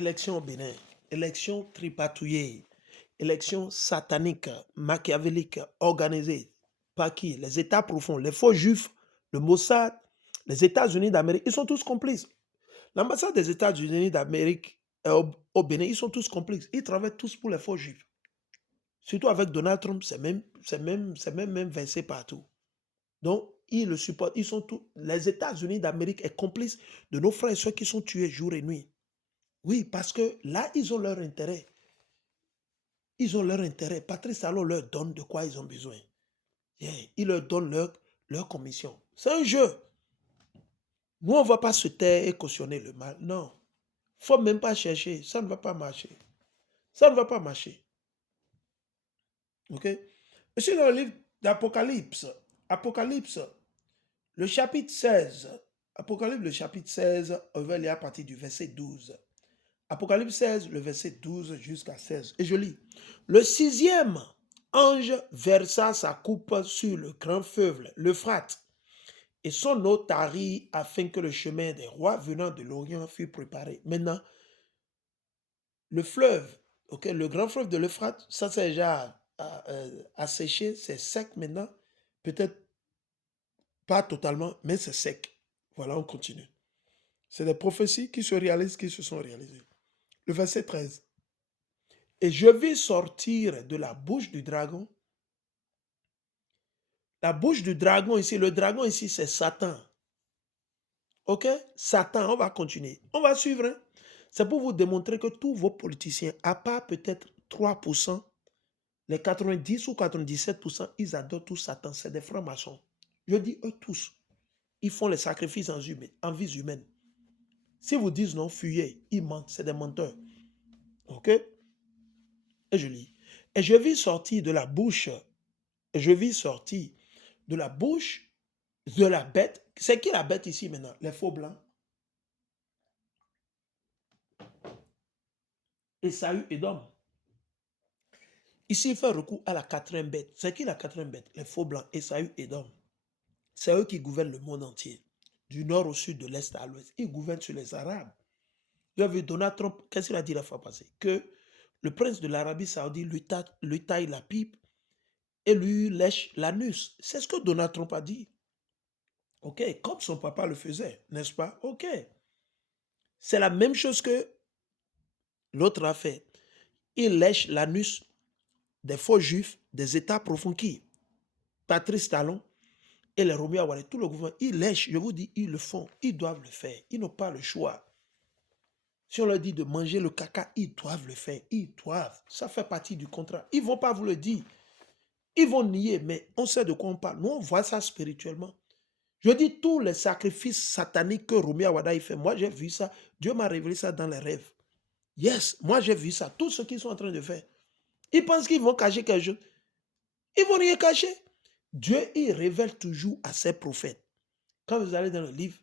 Élection au Bénin, élection tripatouillée, élection satanique, machiavélique, organisée. Par qui? Les États profonds, les faux juifs, le Mossad, les États-Unis d'Amérique, ils sont tous complices. L'ambassade des États-Unis d'Amérique au Bénin, ils sont tous complices. Ils travaillent tous pour les faux juifs. Surtout avec Donald Trump, c'est même versé partout. Donc, ils le supportent. Ils sont tous. Les États-Unis d'Amérique est complice de nos frères et sœurs qui sont tués jour et nuit. Oui, parce que là, ils ont leur intérêt. Ils ont leur intérêt. Patrice Talon leur donne de quoi ils ont besoin. Yeah. Il leur donne leur commission. C'est un jeu. Nous, on ne va pas se taire et cautionner le mal. Non. Il ne faut même pas chercher. Ça ne va pas marcher. Ça ne va pas marcher. OK? Je suis dans le livre d'Apocalypse. Apocalypse, le chapitre 16. Apocalypse, le chapitre 16, on va lire à partir du verset 12. Apocalypse 16, le verset 12 jusqu'à 16. Et je lis. Le sixième ange versa sa coupe sur le grand fleuve, l'Euphrate, et son eau tarit afin que le chemin des rois venant de l'Orient fût préparé. Maintenant, le fleuve, okay, le grand fleuve de l'Euphrate, ça c'est déjà asséché, c'est sec maintenant. Peut-être pas totalement, mais c'est sec. Voilà, on continue. C'est des prophéties qui se réalisent, qui se sont réalisées. Le verset 13. Et je vis sortir de la bouche du dragon. La bouche du dragon ici, le dragon ici, c'est Satan. OK? Satan, on va continuer. On va suivre. Hein? C'est pour vous démontrer que tous vos politiciens, à part peut-être 3%, les 90 ou 97%, ils adorent tous Satan. C'est des francs-maçons. Je dis eux tous. Ils font les sacrifices en vie humaine. Si vous dites non, fuyez. Ils mentent. C'est des menteurs. OK? Et je lis. Et je vis sortir de la bouche. Et je vis sortir de la bouche de la bête. C'est qui la bête ici maintenant? Les faux blancs. Esaü et Edom. Ici, il fait recours à la quatrième bête. C'est qui la quatrième bête? Les faux blancs, Esaü et Edom. C'est eux qui gouvernent le monde entier. Du nord au sud, de l'est à l'ouest. Ils gouvernent sur les Arabes. Vous avez vu Donald Trump, qu'est-ce qu'il a dit la fois passée? Que le prince de l'Arabie Saoudite lui taille la pipe et lui lèche l'anus. C'est ce que Donald Trump a dit. OK, comme son papa le faisait, n'est-ce pas? OK. C'est la même chose que l'autre a fait. Il lèche l'anus des faux juifs des États profonds qui? Patrice Talon et les Roméo Awadé, tout le gouvernement, ils lèchent, je vous dis, ils le font, ils doivent le faire, ils n'ont pas le choix. Si on leur dit de manger le caca, ils doivent le faire, ils doivent, ça fait partie du contrat. Ils ne vont pas vous le dire, ils vont nier, mais on sait de quoi on parle. Nous, on voit ça spirituellement. Je dis tous les sacrifices sataniques que Roméo Awada fait, moi j'ai vu ça, Dieu m'a révélé ça dans les rêves. Yes, moi j'ai vu ça, tout ce qu'ils sont en train de faire. Ils pensent qu'ils vont cacher quelque chose. Ils ne vont rien cacher. Dieu, il révèle toujours à ses prophètes. Quand vous allez dans le livre,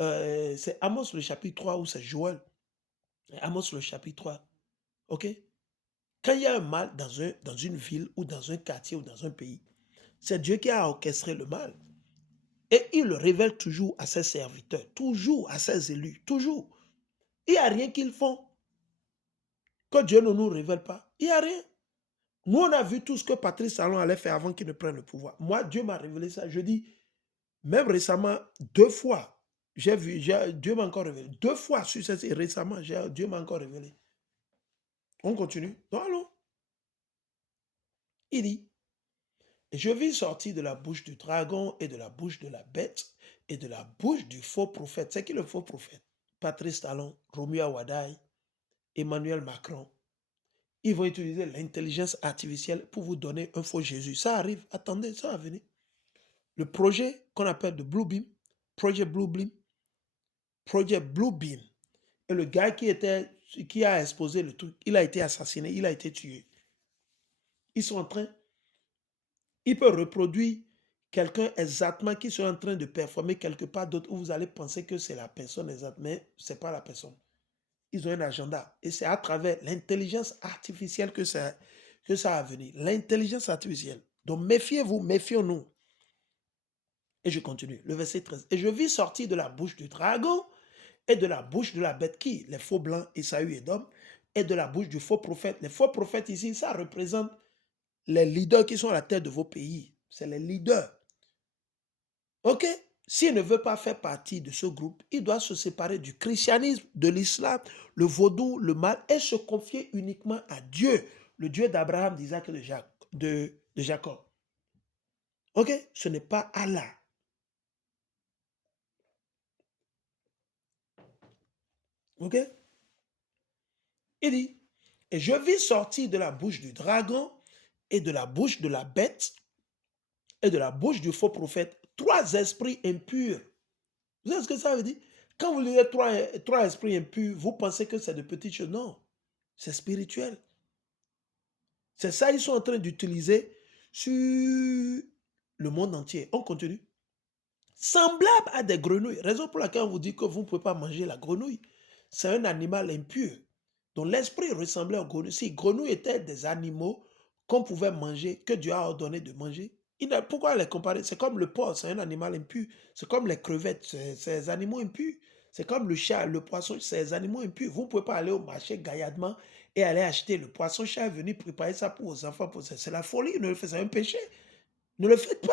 c'est Amos le chapitre 3 ou c'est Joël. Amos le chapitre 3. OK? Quand il y a un mal dans une ville ou dans un quartier ou dans un pays, c'est Dieu qui a orchestré le mal. Et il le révèle toujours à ses serviteurs, toujours à ses élus, toujours. Il n'y a rien qu'ils font que Dieu ne nous révèle pas. Il n'y a rien. Nous, on a vu tout ce que Patrice Talon allait faire avant qu'il ne prenne le pouvoir. Moi, Dieu m'a révélé ça. Je dis, même récemment, 2 fois, j'ai vu, Dieu m'a encore révélé. 2 fois sur cette, récemment, Dieu m'a encore révélé. On continue. Donc, allons. Il dit, je vis sortir de la bouche du dragon et de la bouche de la bête et de la bouche du faux prophète. C'est qui le faux prophète? Patrice Talon, Romuald Wadaï, Emmanuel Macron. Ils vont utiliser l'intelligence artificielle pour vous donner un faux Jésus. Ça arrive. Attendez, ça va venir. Le projet qu'on appelle de Blue Beam, Projet Blue Beam, et le gars qui a exposé le truc, il a été assassiné, il a été tué. Ils sont en train, il peut reproduire quelqu'un exactement qui soit en train de performer quelque part d'autre où vous allez penser que c'est la personne exacte, mais ce n'est pas la personne. Ils ont un agenda et c'est à travers l'intelligence artificielle que ça va venir. L'intelligence artificielle. Donc méfiez-vous, méfions-nous. Et je continue, le verset 13. Et je vis sortir de la bouche du dragon et de la bouche de la bête qui? Les faux blancs, Esaü et Édom, et de la bouche du faux prophète. Les faux prophètes ici, ça représente les leaders qui sont à la tête de vos pays. C'est les leaders. Ok? S'il ne veut pas faire partie de ce groupe, il doit se séparer du christianisme, de l'islam, le vaudou, le mal, et se confier uniquement à Dieu, le Dieu d'Abraham, d'Isaac et de Jacob. Ok? Ce n'est pas Allah. Ok? Il dit, et je vis sortir de la bouche du dragon et de la bouche de la bête et de la bouche du faux prophète 3 esprits impurs. Vous savez ce que ça veut dire? Quand vous lisez 3 esprits impurs, vous pensez que c'est de petites choses. Non, c'est spirituel. C'est ça qu'ils sont en train d'utiliser sur le monde entier. On continue. Semblable à des grenouilles. Raison pour laquelle on vous dit que vous ne pouvez pas manger la grenouille. C'est un animal impur. Donc l'esprit ressemblait aux grenouilles. Si les grenouilles étaient des animaux qu'on pouvait manger, que Dieu a ordonné de manger, pourquoi les comparer? C'est comme le porc, c'est un animal impur. C'est comme les crevettes, c'est des animaux impurs. C'est comme le chat, le poisson, c'est des animaux impurs. Vous ne pouvez pas aller au marché gaillardement et aller acheter le poisson chat et venir préparer ça pour vos enfants. C'est la folie, ne le faites, c'est un péché. Ne le faites pas.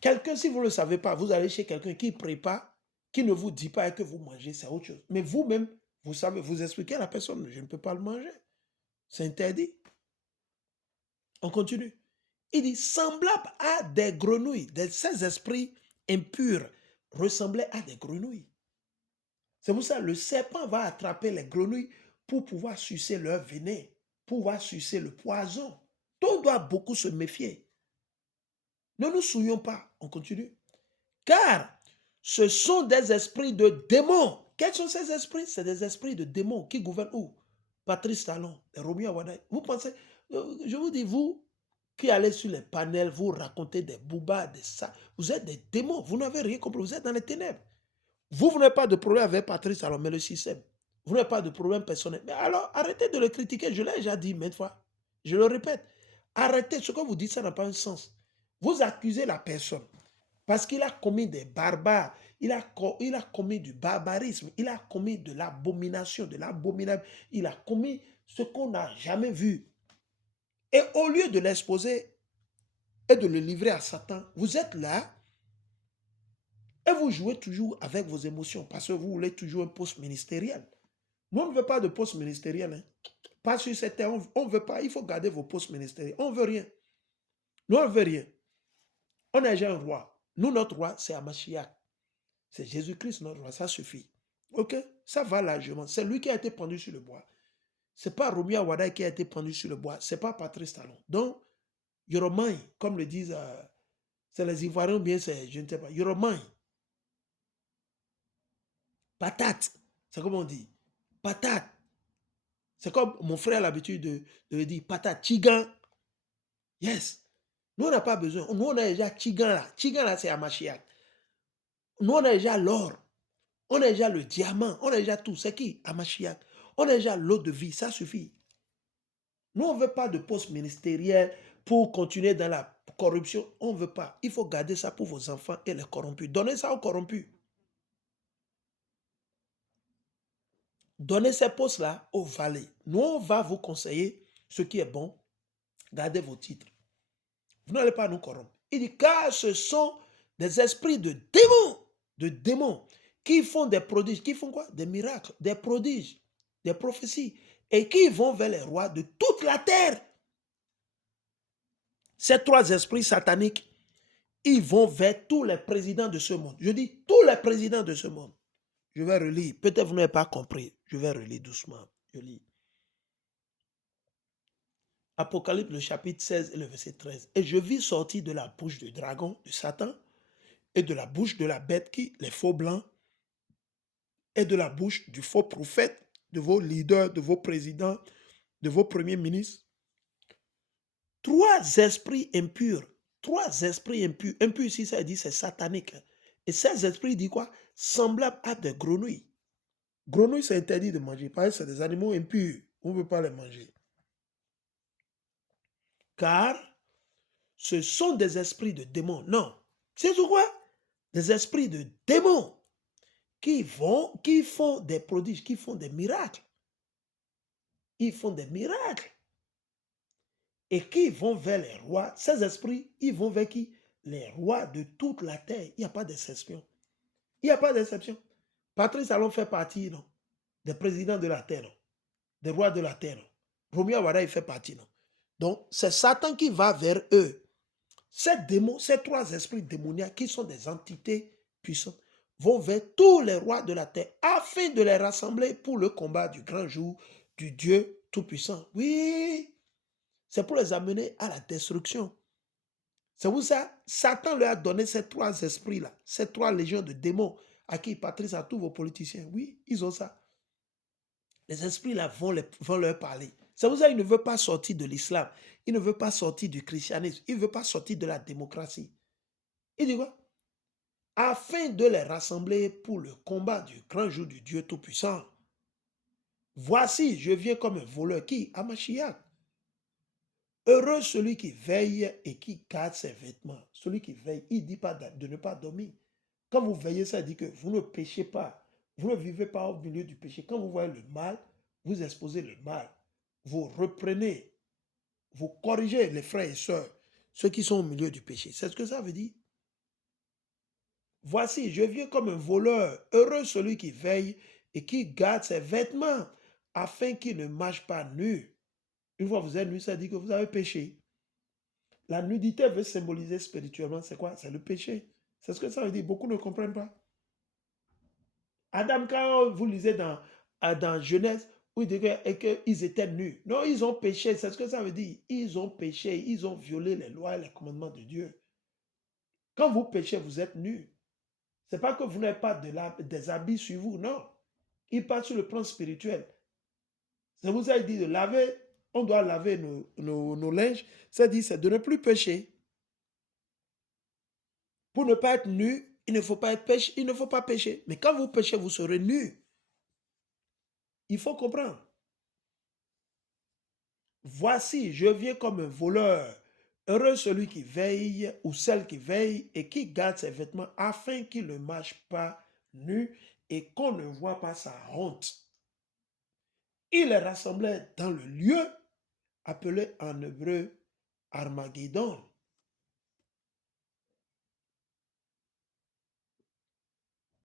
Quelqu'un, si vous ne le savez pas, vous allez chez quelqu'un qui prépare, qui ne vous dit pas et que vous mangez, c'est autre chose. Mais vous-même, vous savez, vous expliquez à la personne, je ne peux pas le manger. C'est interdit. On continue. Il dit, semblable à des grenouilles, ces esprits impurs ressemblaient à des grenouilles. C'est pour ça que le serpent va attraper les grenouilles pour pouvoir sucer leur venin, pour pouvoir sucer le poison. Donc on doit beaucoup se méfier. Ne nous souillons pas. On continue. Car ce sont des esprits de démons. Quels sont ces esprits? C'est des esprits de démons qui gouvernent où? Patrice Talon, Romy Awada. Vous pensez, je vous dis, vous qui allez sur les panels, vous racontez des boubas, des ça. Vous êtes des démons. Vous n'avez rien compris. Vous êtes dans les ténèbres. Vous n'avez pas de problème avec Patrice Talon, mais le système. Vous n'avez pas de problème personnel. Mais alors, arrêtez de le critiquer. Je l'ai déjà dit maintes fois. Je le répète. Arrêtez. Ce que vous dites, ça n'a pas un sens. Vous accusez la personne. Parce qu'il a commis des barbares, il a commis du barbarisme, il a commis de l'abomination, de l'abominable, il a commis ce qu'on n'a jamais vu. Et au lieu de l'exposer et de le livrer à Satan, vous êtes là et vous jouez toujours avec vos émotions parce que vous voulez toujours un poste ministériel. Nous, on ne veut pas de poste ministériel. Hein. Pas sur cette terre, on ne veut pas, il faut garder vos postes ministériels. On ne veut rien. Nous, on ne veut rien. On a déjà un roi. Nous, notre roi, c'est Amashiach. C'est Jésus-Christ, notre roi, ça suffit. Ok? Ça va largement. C'est lui qui a été pendu sur le bois. C'est pas Romy Awada qui a été pendu sur le bois. C'est pas Patrice Talon. Donc, Yoromai, comme le disent, c'est les Ivoiriens ou bien c'est, je ne sais pas, Yoromai. Patate. C'est comme on dit. Patate. C'est comme mon frère a l'habitude de dire patate. Chigan. Yes. Nous, on n'a pas besoin. Nous, on a déjà Chigan là. Chigan là, c'est Amashiach. Nous, on a déjà l'or. On a déjà le diamant. On a déjà tout. C'est qui? Amashiach. On a déjà l'eau de vie. Ça suffit. Nous, on ne veut pas de poste ministériel pour continuer dans la corruption. On ne veut pas. Il faut garder ça pour vos enfants et les corrompus. Donnez ça aux corrompus. Donnez ces postes-là aux valets. Nous, on va vous conseiller ce qui est bon. Gardez vos titres. Vous n'allez pas nous corrompre. Il dit, car ce sont des esprits de démons, qui font des prodiges. Qui font quoi? Des miracles, des prodiges, des prophéties. Et qui vont vers les rois de toute la terre. Ces 3 esprits sataniques, ils vont vers tous les présidents de ce monde. Je dis tous les présidents de ce monde. Je vais relire. Peut-être vous n'avez pas compris. Je vais relire doucement. Je lis. Apocalypse, le chapitre 16 et le verset 13. Et je vis sortir de la bouche du dragon, de Satan, et de la bouche de la bête qui, les faux blancs, et de la bouche du faux prophète, de vos leaders, de vos présidents, de vos premiers ministres. 3 esprits impurs. 3 esprits impurs. Impurs ici, ça dit c'est satanique. Et ces esprits disent quoi? Semblables à des grenouilles. Grenouilles, c'est interdit de manger. Parce que c'est des animaux impurs. On ne peut pas les manger. Car ce sont des esprits de démons. Non. C'est quoi? Des esprits de démons qui font des prodiges, qui font des miracles. Ils font des miracles. Et qui vont vers les rois. Ces esprits, ils vont vers qui? Les rois de toute la terre. Il n'y a pas d'exception. Il n'y a pas d'exception. Patrice Talon fait partie, non? Des présidents de la terre, non? Des rois de la terre, non? Romy Awara, il fait partie, non? Donc, c'est Satan qui va vers eux. Ces démons, ces trois esprits démoniaques qui sont des entités puissantes, vont vers tous les rois de la terre afin de les rassembler pour le combat du grand jour du Dieu Tout-Puissant. Oui, c'est pour les amener à la destruction. C'est pour ça, Satan leur a donné ces trois esprits-là, ces trois légions de démons à qui Patrice, à tous vos politiciens. Oui, ils ont ça. Les esprits-là vont leur parler. C'est pour ça qu'il ne veut pas sortir de l'islam. Il ne veut pas sortir du christianisme. Il ne veut pas sortir de la démocratie. Il dit quoi? Afin de les rassembler pour le combat du grand jour du Dieu Tout-Puissant. Voici, je viens comme un voleur. Qui? Hamashiach. Heureux celui qui veille et qui garde ses vêtements. Celui qui veille, il ne dit pas de ne pas dormir. Quand vous veillez, ça dit que vous ne péchez pas. Vous ne vivez pas au milieu du péché. Quand vous voyez le mal, vous exposez le mal. Vous reprenez, vous corrigez les frères et sœurs, ceux qui sont au milieu du péché. C'est ce que ça veut dire. Voici, je viens comme un voleur. Heureux celui qui veille et qui garde ses vêtements, afin qu'il ne marche pas nu. Une fois que vous êtes nu, ça dit que vous avez péché. La nudité veut symboliser spirituellement, c'est quoi? C'est le péché. C'est ce que ça veut dire. Beaucoup ne comprennent pas. Adam, quand vous lisez dans Genèse, où il dit qu'ils étaient nus. Non, ils ont péché. C'est ce que ça veut dire. Ils ont péché. Ils ont violé les lois et les commandements de Dieu. Quand vous péchez, vous êtes nus. Ce n'est pas que vous n'avez pas des habits sur vous. Non. Il parle sur le plan spirituel. C'est pour ça qu'il dit de laver. On doit laver nos linges. Ça dit, c'est de ne plus pécher. Pour ne pas être nu, il ne faut pas pécher. Mais quand vous péchez, vous serez nus. Il faut comprendre. Voici, je viens comme un voleur. Heureux celui qui veille ou celle qui veille et qui garde ses vêtements afin qu'il ne marche pas nu et qu'on ne voit pas sa honte. Il les rassemblait dans le lieu appelé en hébreu Armageddon.